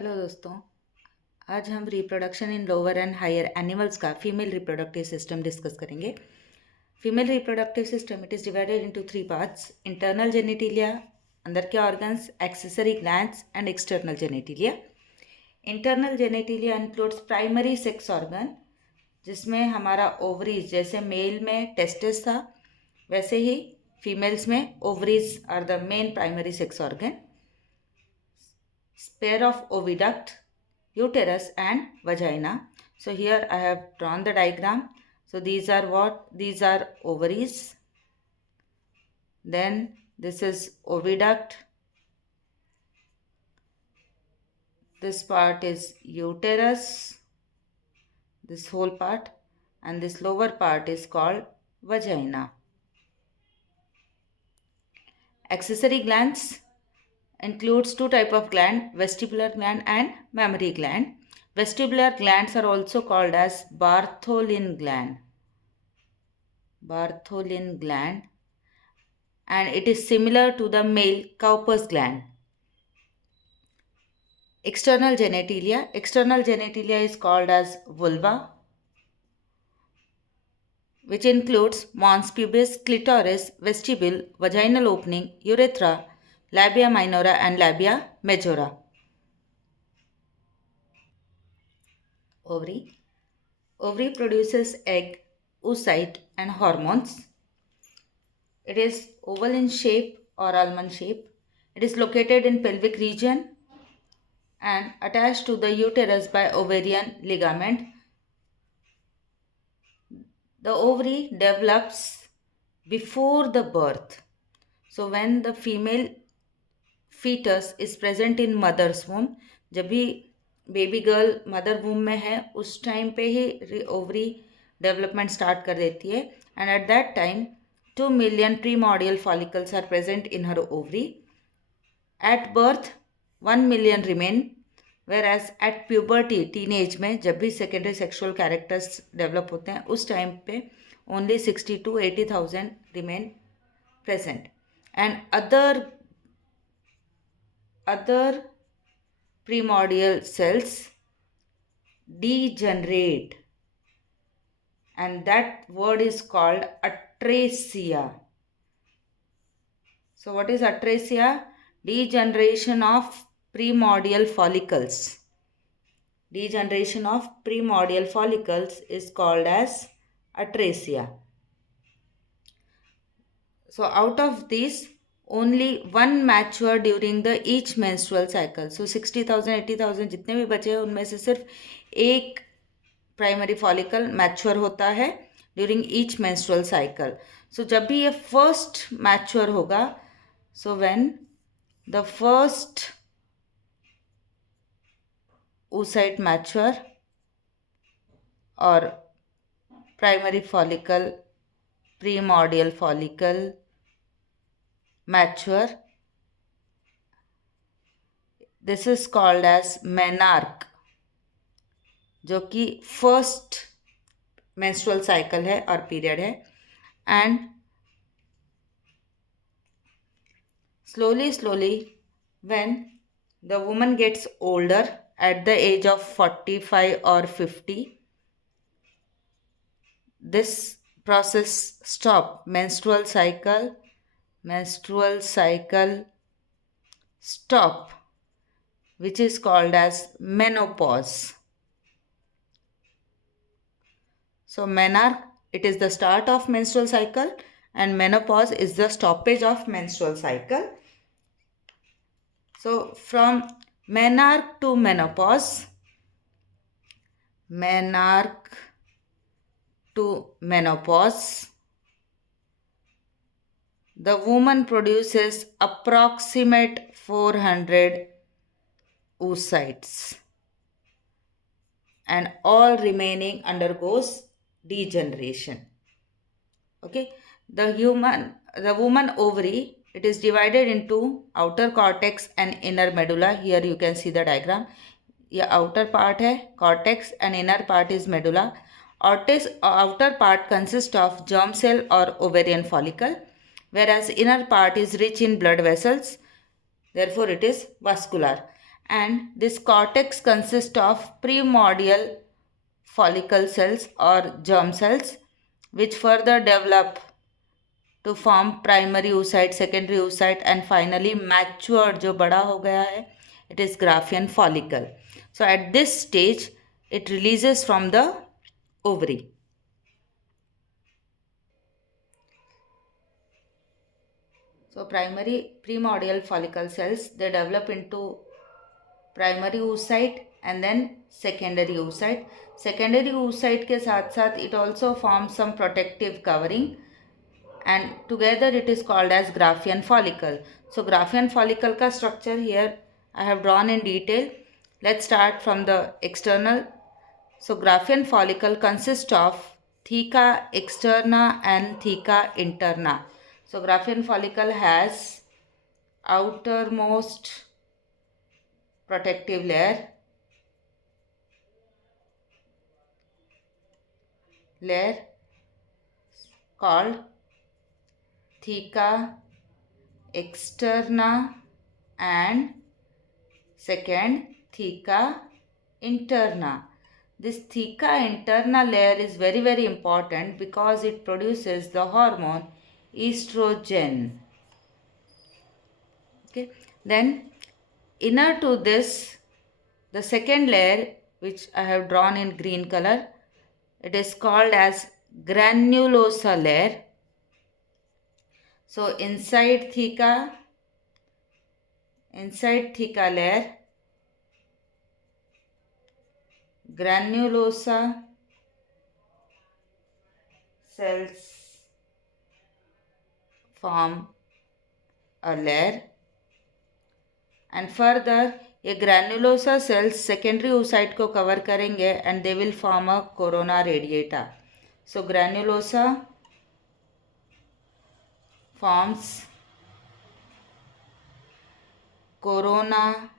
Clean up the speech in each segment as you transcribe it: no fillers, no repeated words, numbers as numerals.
Hello दोस्तों। आज हम reproduction in lower and higher animals का फीमेल रिप्रोडक्टिव सिस्टम डिस्कस करेंगे। Female reproductive system it is divided into three parts: internal genitalia, अंदर के organs, accessory glands and external genitalia. Internal genitalia includes primary sex organ, जिसमें हमारा ovaries, जैसे male में testis था वैसे ही फीमेल्स में ovaries are the main primary sex organ. Pair of oviduct, uterus and vagina. So here I have drawn the diagram. So these are what? These are ovaries. Then this is oviduct. This part is uterus. This whole part. And this lower part is called vagina. Accessory glands includes two type of gland: vestibular gland and mammary gland. Vestibular glands are also called as Bartholin gland. Bartholin gland, and it is similar to the male Cowper's gland. External genitalia. External genitalia is called as vulva, which includes mons pubis, clitoris, vestibule, vaginal opening, urethra, labia minora and labia majora. Ovary. Ovary produces egg, oocyte and hormones. It is oval in shape or almond shape. It is located in pelvic region and attached to the uterus by ovarian ligament. The ovary develops before the birth. So when the female fetus is present in mother's womb, जब भी baby girl mother वूम में है उस time पे ही ovary development start कर देती है, and at that time 2 million primordial follicles are present in her ovary. At birth 1 million remain, whereas at puberty, teenage में जब भी secondary sexual characters develop होते हैं उस टाइम पे only 60 to 80,000 remain present, and other primordial cells degenerate, and that word is called atresia. So what is atresia? Degeneration of primordial follicles. Degeneration of primordial follicles is called as atresia. So out of these, only one mature during the each menstrual cycle. So 60,000 80,000 जितने भी बचे हैं उनमें से सिर्फ एक primary follicle mature होता है ड्यूरिंग ईच मेंस्ट्रुअल साइकिल. सो जब भी ये फर्स्ट मैच्योर होगा, so when the first oocyte mature or primary follicle, primordial follicle mature, this is called as menarche, जो कि फर्स्ट मेंस्ट्रुअल साइकिल है और पीरियड है. And slowly when the woman gets older at the age of 45 or 50, this process stop. Menstrual cycle stop, which is called as menopause. So menarche, it is the start of menstrual cycle, and menopause is the stoppage of menstrual cycle. So from menarche to menopause, the woman produces approximate 400 oocytes, and all remaining undergoes degeneration. Okay, the woman ovary, it is divided into outer cortex and inner medulla. Here you can see the diagram. ये outer part है cortex and inner part is medulla. Outer part consists of germ cell or ovarian follicle, whereas inner part is rich in blood vessels, therefore it is vascular. and this cortex consists of primordial follicle cells or germ cells which further develop to form primary oocyte, secondary oocyte and finally matured जो बड़ा हो गया है, it is Graafian follicle. So at this stage it releases from the ovary. So primordial follicle cells, they develop into primary oocyte and then secondary oocyte. Secondary oocyte के साथ साथ it also forms some protective covering and together it is called as Graafian follicle. So Graafian follicle का structure here I have drawn in detail. Let's start from the external. So Graafian follicle consists of theca externa and theca interna. So Graafian follicle has outermost protective layer called theca externa and second theca interna. This theca interna layer is very important because it produces the hormone estrogen. Okay, then inner to this, the second layer which I have drawn in green color, it is called as granulosa layer. So inside theca layer, granulosa cells form a layer and further ये granulosa cells secondary oocyte को cover करेंगे and they will form a corona radiata. So granulosa forms corona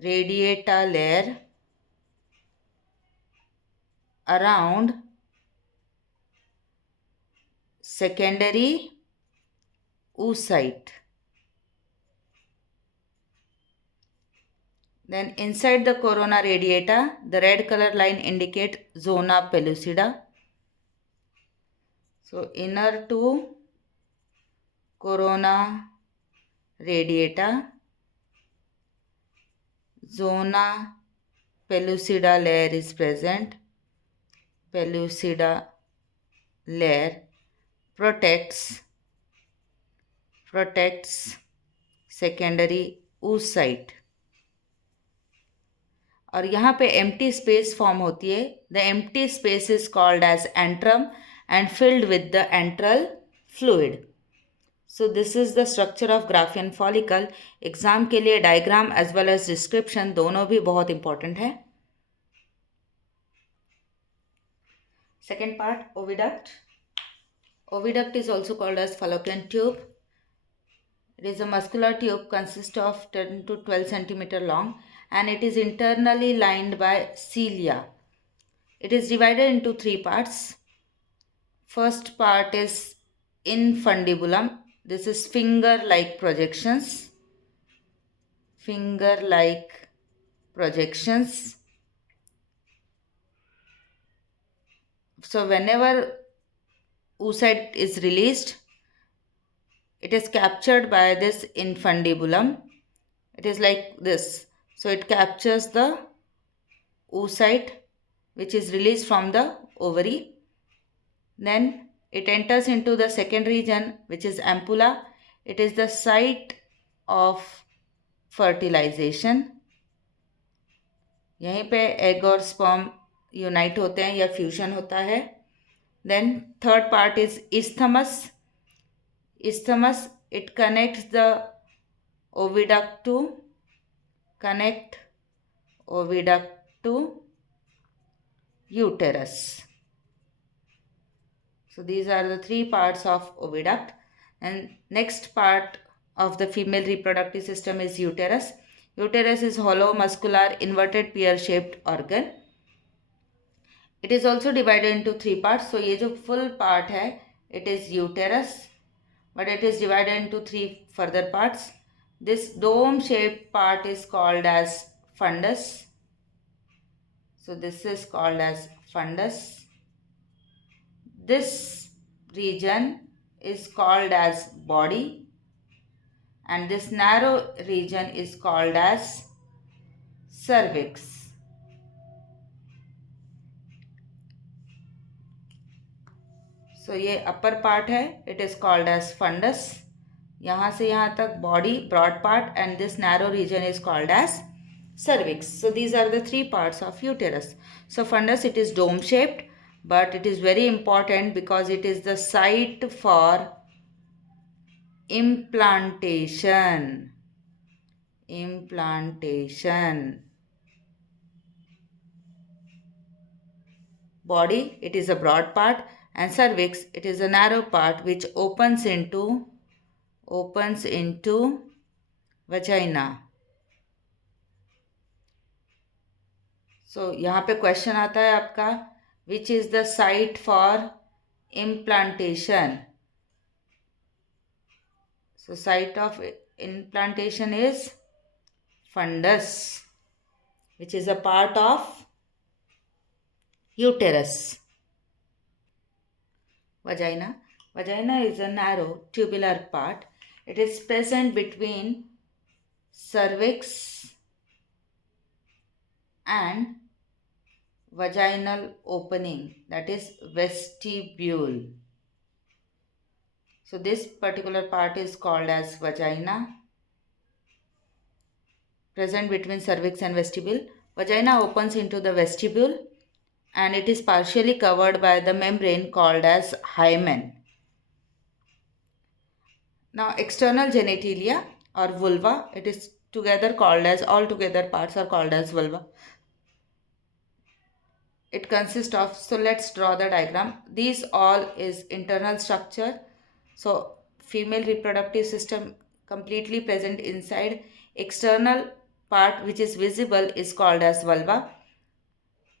radiata layer around secondary oocyte. Then inside the corona radiata, the red color line indicates zona pellucida. So inner to corona radiata, zona pellucida layer is present. Pellucida layer protects secondary oocyte. और यहाँ पे empty space form होती है. The empty space is called as antrum and filled with the antral fluid. So this is the structure of Graafian follicle. Exam के लिए diagram as well as description दोनों भी बहुत important है. Second part, oviduct. Oviduct is also called as fallopian tube. It is a muscular tube consists of 10 to 12 centimeter long and it is internally lined by cilia. It is divided into three parts. First part is infundibulum. This is finger-like projections. Finger-like projections. So whenever oocyte is released, it is captured by this infundibulum. It is like this. So it captures the oocyte which is released from the ovary. Then it enters into the second region which is ampulla. It is the site of fertilization. यहीं पे egg और sperm unite होते हैं या fusion होता है. Then third part is isthmus. Isthmus, it connects the oviduct to uterus. So these are the three parts of oviduct. And next part of the female reproductive system is uterus. Uterus is hollow, muscular, inverted pear-shaped organ. It is also divided into three parts. So ये जो full part है, it is uterus, but it is divided into three further parts. This dome shaped part is called as fundus. So this is called as fundus. This region is called as body, and this narrow region is called as cervix. So ये upper part है, it is called as fundus. यहाँ से यहाँ तक body, broad part, and this narrow region is called as cervix. So these are the three parts of uterus. So fundus, it is dome shaped, but it is very important because it is the site for implantation. Body, it is a broad part, and cervix, it is a narrow part which opens into vagina. So यहाँ पे question आता है आपका, which is the site for implantation? So site of implantation is fundus, which is a part of uterus. Vagina. Vagina is a narrow tubular part. It is present between cervix and vaginal opening, that is vestibule. So this particular part is called as vagina, present between cervix and vestibule. Vagina opens into the vestibule and it is partially covered by the membrane called as hymen. Now external genitalia or vulva, it is together called as, all together parts are called as vulva. It consists of, so let's draw the diagram. These all is internal structure. So female reproductive system completely present inside. External part which is visible is called as vulva.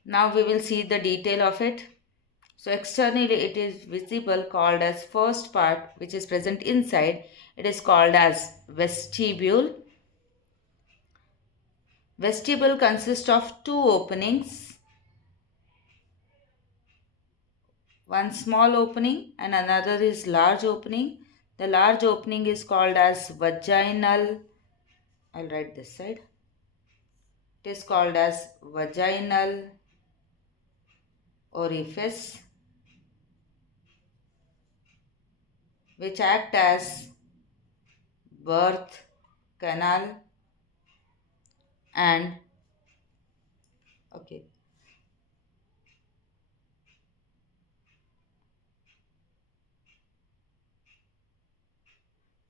Now we will see the detail of it. So externally it is visible called as first part which is present inside. It is called as vestibule. Vestibule consists of two openings. One small opening and another is large opening. The large opening is called as vaginal. I'll write this side. It is called as vaginal orifice, which act as birth canal and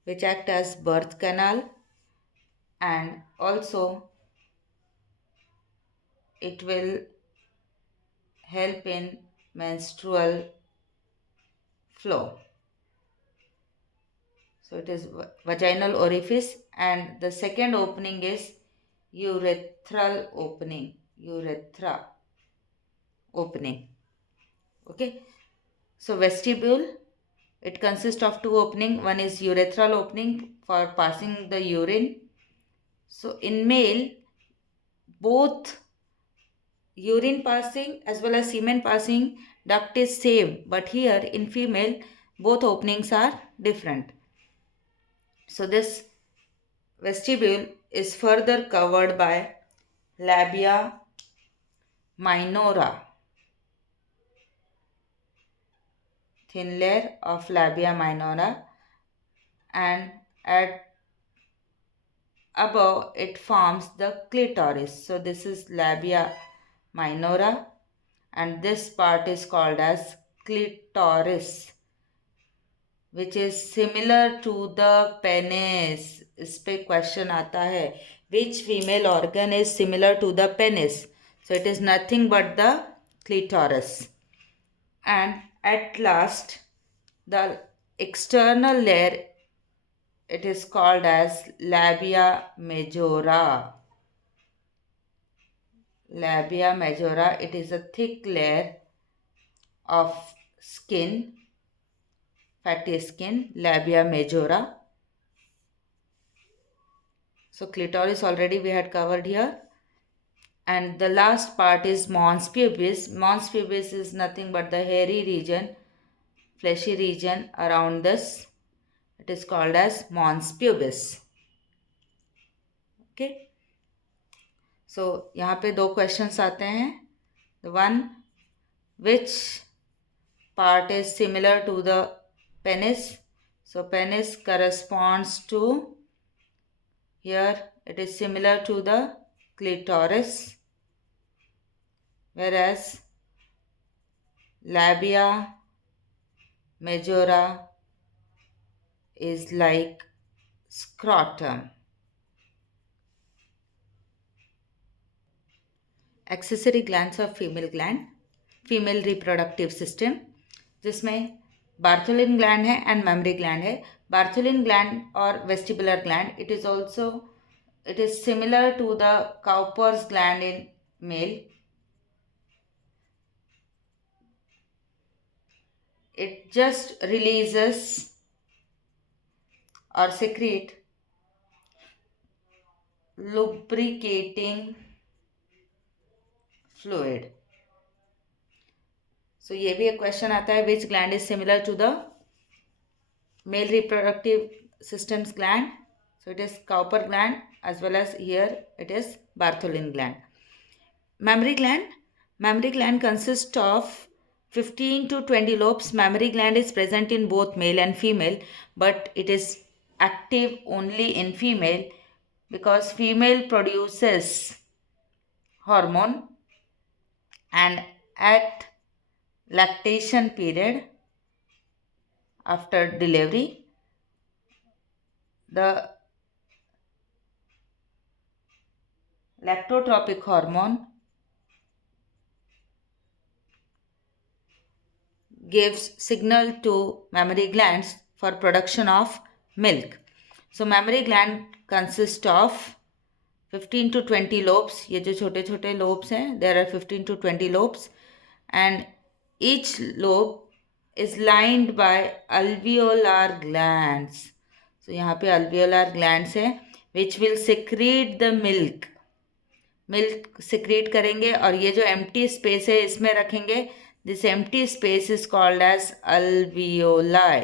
which act as birth canal, and also it will help in menstrual flow. So it is vaginal orifice, and the second opening is urethral opening. Urethra opening. Okay. So vestibule, it consists of two opening. One is urethral opening for passing the urine. So in male, both urine passing as well as semen passing duct is same, but here in female both openings are different. So this vestibule is further covered by labia minora, thin layer of labia minora, and at above it forms the clitoris. So this is labia minora and this part is called as clitoris, which is similar to the penis. इस पे question आता है, which female organ is similar to the penis? So it is nothing but the clitoris. And at last, the external layer, it is called as labia majora. Labia majora, it is a thick layer of skin, fatty skin, labia majora. So clitoris already we had covered here. And the last part is mons pubis. Mons pubis is nothing but the hairy region, fleshy region around this. It is called as mons pubis. Okay. So यहाँ पे दो questions आते हैं. The one, which part is similar to the penis? So penis corresponds to, here it is similar to the clitoris, whereas labia majora is like scrotum. Accessory glands of female reproductive system, जिसमें Bartholin gland है and mammary gland है. Bartholin gland और vestibular gland, it is similar to the Cowper's gland in male. It just releases or secrete lubricating fluid. So ये भी एक question आता है, which gland is similar to the male reproductive system's gland? So it is Cowper gland, as well as here it is Bartholin gland. Mammary gland consists of 15 to 20 lobes. Mammary gland is present in both male and female, but it is active only in female because female produces hormone, and at lactation period after delivery, the lactotropic hormone gives signal to mammary glands for production of milk. So mammary gland consists of 15 to 20 lobes. ये जो छोटे छोटे lobes हैं, there are 15 to 20 lobes, and each lobe is lined by alveolar glands. So यहाँ पे alveolar glands हैं which will secrete the milk. Milk secrete करेंगे और ये जो एम्प्टी स्पेस है इसमें रखेंगे. This empty space is called as alveoli,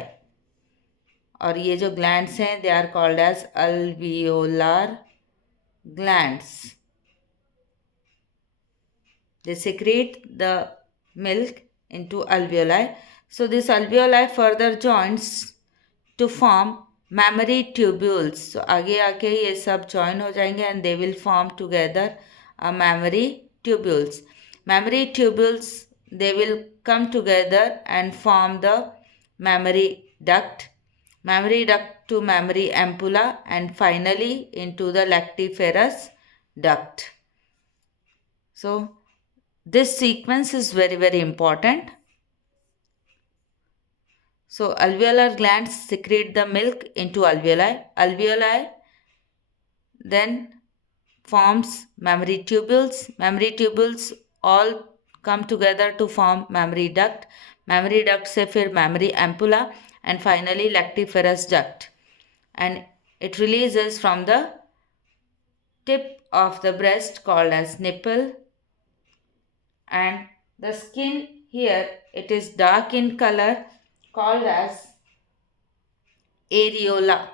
और ये जो ग्लैंड्स हैं they are called as alveolar glands. They secrete the milk into alveoli. So this alveoli further joints to form mammary tubules. So आगे आके ये सब join हो जाएंगे and they will form together a mammary tubules. Mammary tubules, they will come together and form the mammary duct to mammary ampulla, and finally into the lactiferous duct. So this sequence is very, very important. So alveolar glands secrete the milk into alveoli. Alveoli then forms mammary tubules. Mammary tubules all come together to form mammary duct. Mammary duct से फिर mammary ampulla, and finally lactiferous duct. And it releases from the tip of the breast called as nipple. And the skin here, it is dark in color, called as areola.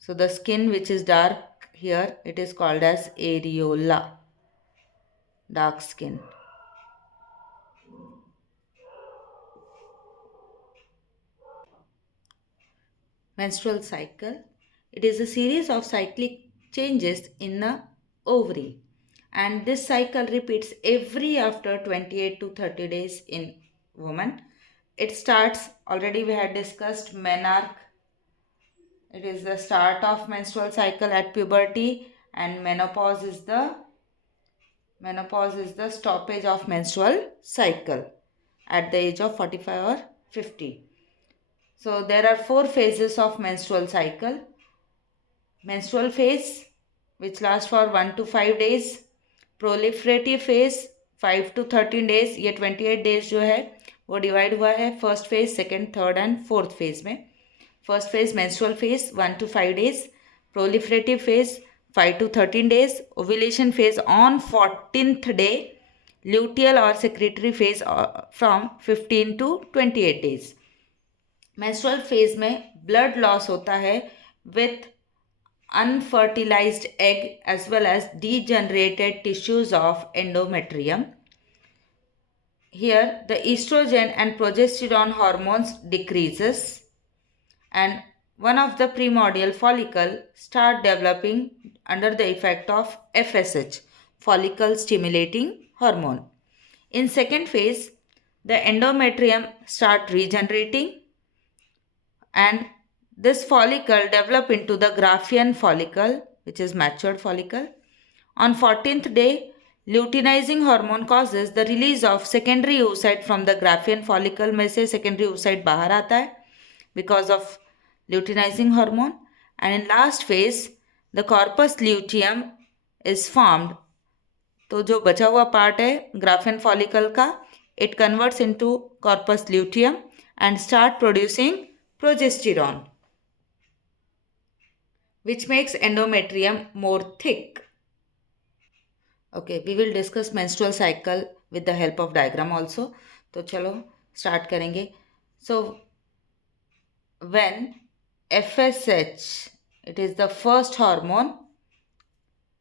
So the skin which is dark here, it is called as areola, dark skin. Menstrual cycle. It is a series of cyclic changes in the ovary, and this cycle repeats every after 28 to 30 days in woman. It starts, already we had discussed menarche. It is the start of menstrual cycle at puberty, and menopause is the stoppage of menstrual cycle at the age of 45 or 50. So there are 4 phases of menstrual cycle. Menstrual phase, which lasts for 1 to 5 days. Proliferative phase 5 to 13 days. ये 28 days जो है वो divide हुआ है first phase, second, third and fourth phase में. First phase menstrual phase 1 to 5 days. Proliferative phase 5 to 13 days, ovulation phase on 14th day, luteal or secretory phase from 15 to 28 days. menstrual phase में blood loss होता है with unfertilized egg as well as degenerated tissues of endometrium. Here the estrogen and progesterone hormones decreases and one of the primordial follicle start developing under the effect of FSH, follicle stimulating hormone. In second phase, the endometrium start regenerating and this follicle develop into the Graafian follicle, which is matured follicle. On 14th day, luteinizing hormone causes the release of secondary oocyte from the Graafian follicle में से secondary oocyte बाहर आता है because of luteinizing hormone. And in last phase, the corpus luteum is formed. तो जो बचा हुआ part है ग्राफियन फॉलिकल का, it converts into corpus luteum and start producing progesterone, which makes endometrium more thick. Okay, we will discuss menstrual cycle with the help of diagram also. तो चलो start करेंगे. So when FSH, it is the first hormone,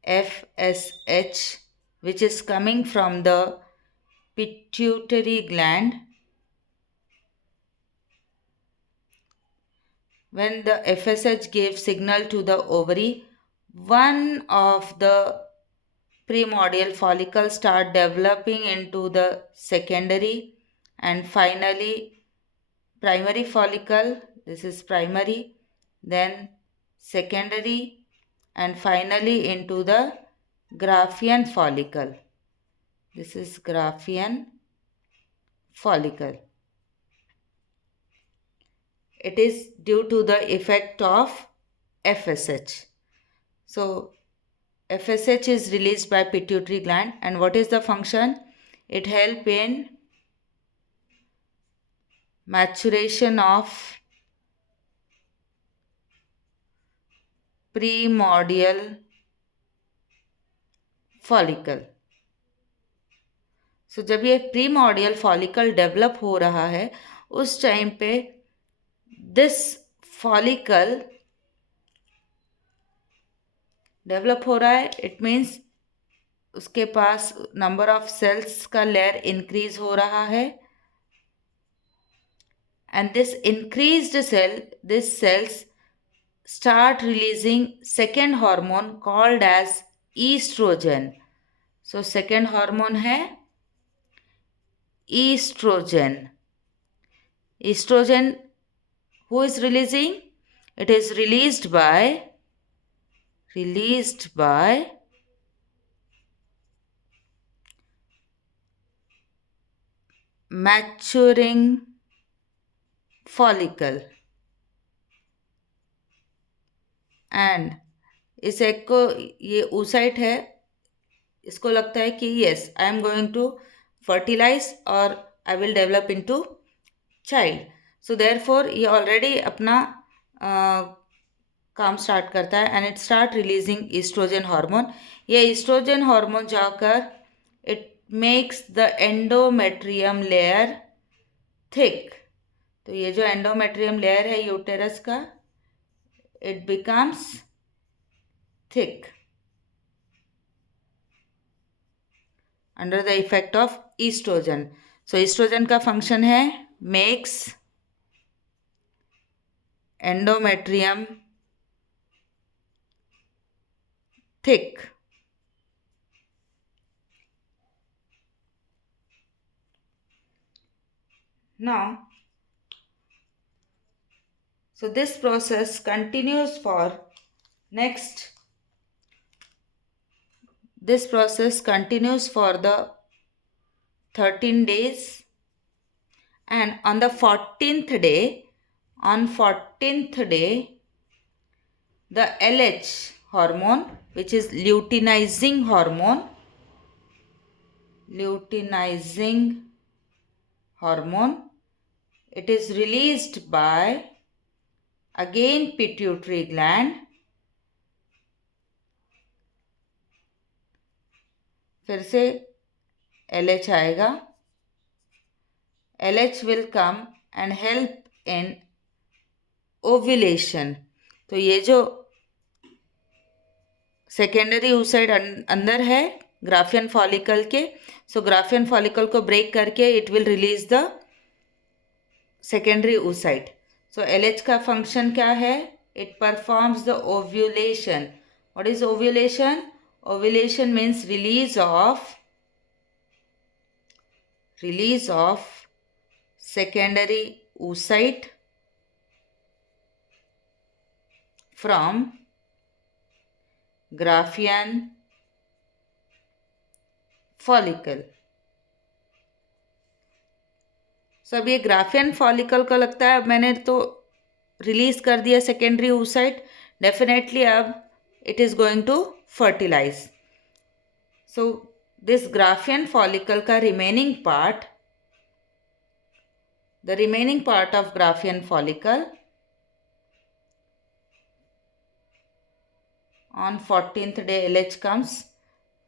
FSH, which is coming from the pituitary gland. When the FSH gives signal to the ovary, one of the primordial follicles start developing into the secondary and finally primary follicle. This is primary, then secondary and finally into the Graafian follicle. This is Graafian follicle. It is due to the effect of FSH. So FSH is released by pituitary gland and what is the function? It helps in maturation of primordial follicle. So जब ये primordial follicle develop हो रहा है उस time पे this follicle develop हो रहा है, it means उसके पास number of cells का layer increase हो रहा है and this increased cells start releasing second hormone called as estrogen. So second hormone है estrogen. Estrogen, who is releasing? It is released by maturing follicle. And इस egg को ये oocyte है, इसको लगता है कि yes, I am going to fertilize or I will develop into child. So therefore ये already अपना काम स्टार्ट करता है and it start releasing estrogen hormone. ये estrogen hormone जाकर it makes the endometrium layer thick. तो ये जो endometrium layer है यूटेरस का, it becomes thick under the effect of estrogen. So estrogen का function है makes endometrium thick. Now, so this process continues for the 13 days and on the 14th day, the LH hormone, which is luteinizing hormone, it is released by again pituitary gland फिर से LH आएगा. LH will come and help in ovulation. तो ये जो secondary oocyte अंदर है Graafian follicle के, सो Graafian follicle को ब्रेक करके it will release the secondary oocyte. So LH का फंक्शन क्या है? It performs the ovulation. What is ovulation? Ovulation means release of secondary oocyte from graphian follicle. सब ये ग्राफियन फॉलिकल का लगता है. अब मैंने तो रिलीज कर दिया सेकेंडरी oocyte, डेफिनेटली अब it is going to fertilize. So this Graafian follicle का remaining part, the remaining part of graphian follicle on 14th day LH comes,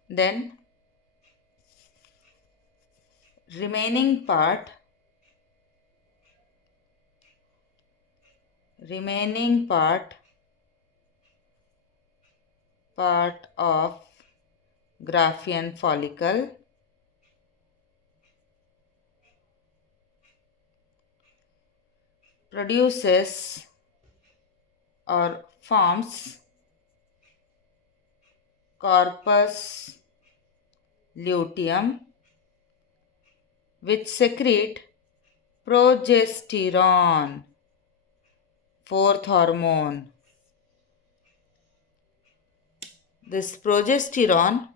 then remaining part of graphian follicle produces or forms corpus luteum, which secrete progesterone, fourth hormone. This progesterone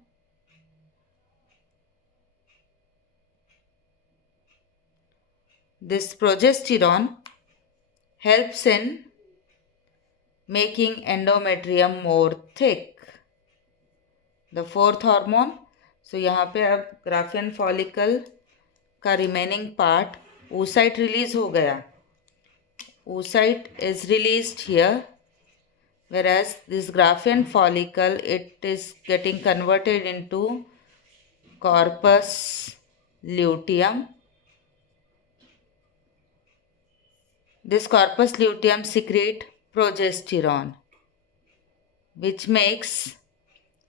helps in making endometrium more thick. The fourth hormone. So यहाँ पे अब Graafian follicle का remaining part, oocyte release हो गया. Oocyte is released here, whereas this graphian follicle, it is getting converted into corpus luteum. This corpus luteum secrete progesterone, which makes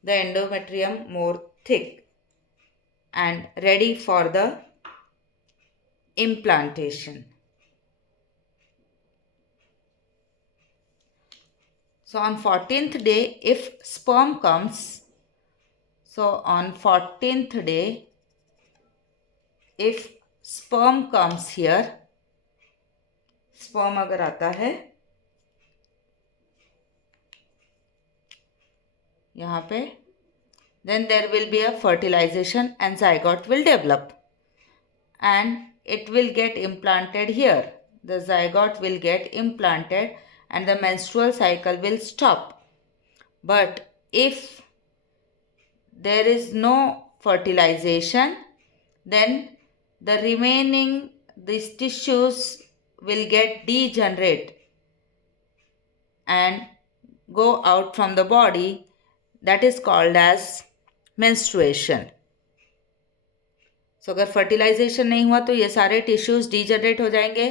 the endometrium more thick and ready for the implantation. So on 14th day, if sperm comes, so on 14th day, if sperm comes here, sperm अगर आता है यहाँ पे, then there will be a fertilization and zygote will develop and it will get implanted here. The zygote will get implanted and the menstrual cycle will stop. But if there is no fertilization, then the remaining, these tissues will get degenerate and go out from the body. That is called as menstruation. सो अगर fertilisation नहीं हुआ तो ये सारे tissues degenerate हो जाएंगे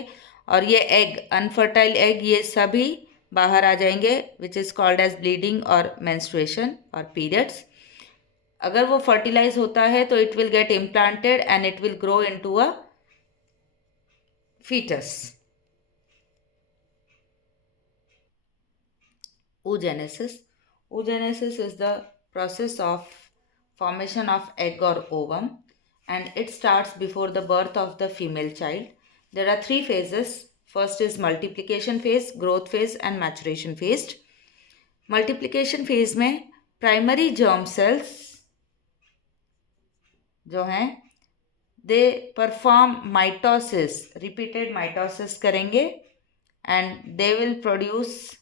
और ये एग, अनफर्टाइल एग, ये सभी बाहर आ जाएंगे, which is called as bleeding और मेंस्ट्रुएशन और पीरियड्स. अगर वो फर्टिलाइज होता है तो it will get implanted and it will grow into a fetus. Oogenesis. Oogenesis is the process of formation of egg or ovum and it starts before the birth of the female child. There are three phases. First is multiplication phase, growth phase and maturation phase. Multiplication phase में primary germ cells जो हैं they perform mitosis, repeated mitosis करेंगे and they will produce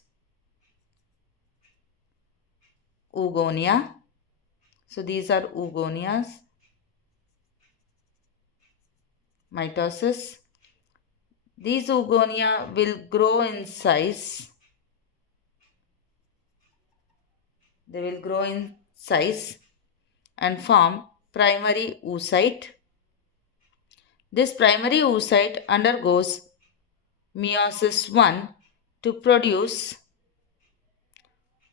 oogonia. So these are oogonias. Mitosis. These oogonia will grow in size. They will grow in size and form primary oocyte. This primary oocyte undergoes meiosis 1 to produce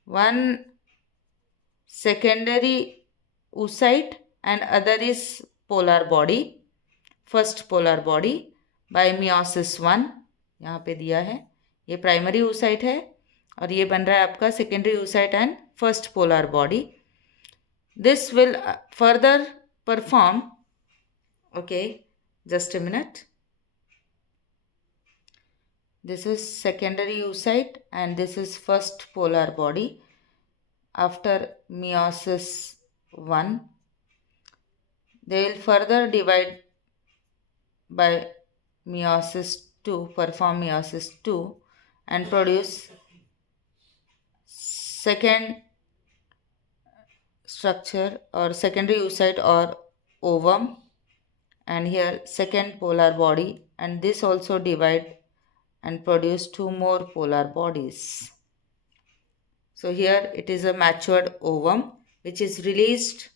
one secondary oocyte and other is polar body. First polar body by meiosis 1, यहाँ पे दिया है, ये primary oocyte है और ये बन रहा है आपका secondary oocyte and first polar body. This will further perform, okay, just a minute. This is secondary oocyte and this is first polar body. After meiosis 1, they will further divide by meiosis 2, perform meiosis 2 and produce second structure or secondary oocyte or ovum, and here second polar body, and this also divide and produce two more polar bodies. So here it is a matured ovum which is released.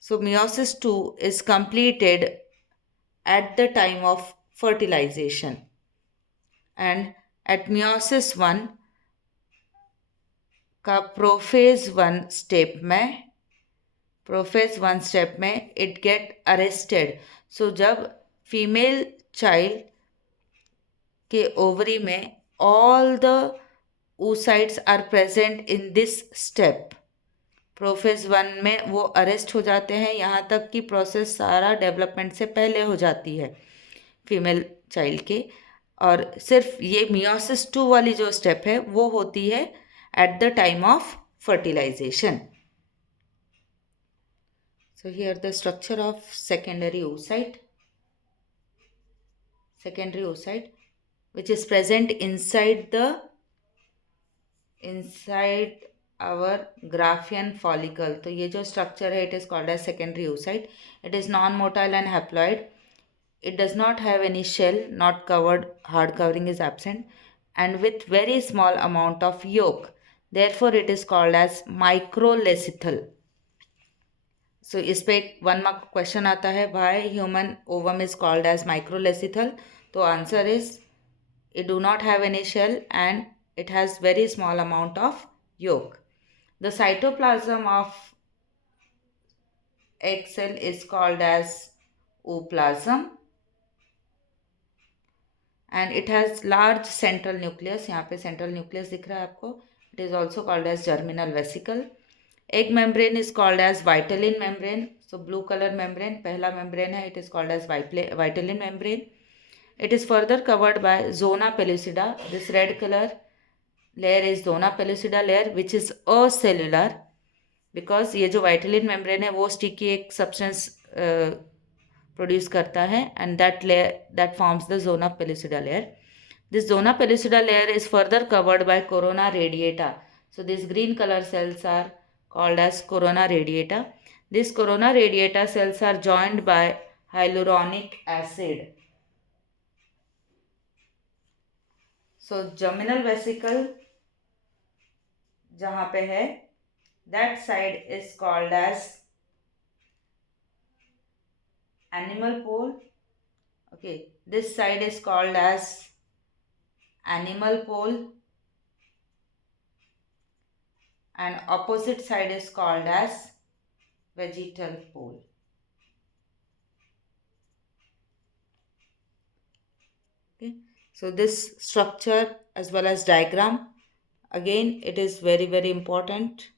So meiosis 2 is completed at the time of fertilization, and at meiosis 1 का prophase 1 step में it get arrested. So जब female child के ovary में all the oocytes are present in this step, prophase 1 में वो arrest हो जाते हैं. यहाँ तक कि प्रोसेस सारा डेवलपमेंट से पहले हो जाती है फीमेल चाइल्ड के, और सिर्फ ये meiosis 2 वाली जो स्टेप है वो होती है at the time of fertilization. So here the structure of secondary oocyte which is present inside our Graafian follicle. तो ये जो structure है it is called as secondary oocyte. It is non-motile and haploid. It does not have any shell, not covered, hard covering is absent, and with very small amount of yolk. Therefore it is called as microlecithal. So इस पे एक 1 mark question आता है, why human ovum is called as microlecithal? तो answer is it do not have any shell and it has very small amount of yolk. The cytoplasm of egg cell is called as ooplasm and it has large central nucleus. यहाँ पे central nucleus दिख रहा है आपको. It is also called as germinal vesicle. Egg membrane is called as vitelline membrane. So blue color membrane, पहला membrane है, it is called as vitelline membrane. It is further covered by zona pellucida. This red color layer is zona pellucida layer which is acellular because ये जो vitelline membrane है वो sticky एक substance produce करता है and that layer that forms the zona pellucida layer. This zona pellucida layer is further covered by corona radiata. So these green color cells are called as corona radiata. These corona radiata cells are joined by hyaluronic acid. So germinal vesicle जहाँ पे है that side is called as animal pole. Okay, this side is called as animal pole and opposite side is called as vegetal pole. Okay, so this structure as well as diagram, again it is very important.